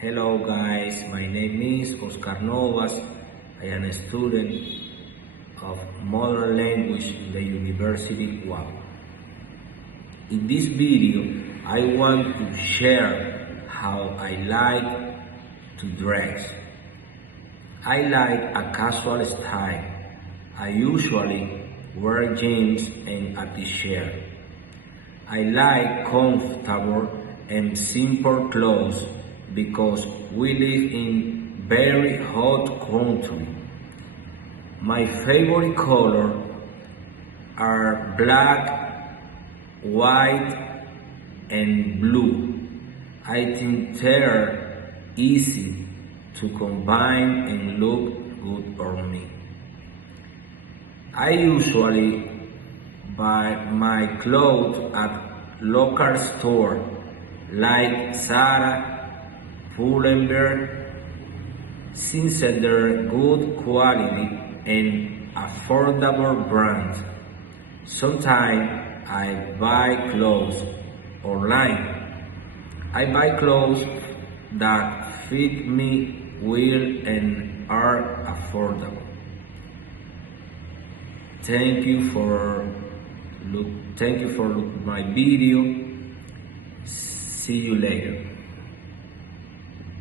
Hello guys, my name is Oscar Novas. I am a student of modern language in the University WAP. In this video, I want to share how I like to dress. I like a casual style. I usually wear jeans and a t-shirt. I like comfortable and simple clothes because we live in very hot country. My favorite colors are black, white, and blue. I think they're easy to combine and look good on me. I usually buy my clothes at local stores like Zara, Pull&Bear, since they're good quality and affordable brands. Sometimes I buy clothes online. I buy clothes that fit me well and are affordable. Thank you for looking my video. See you later.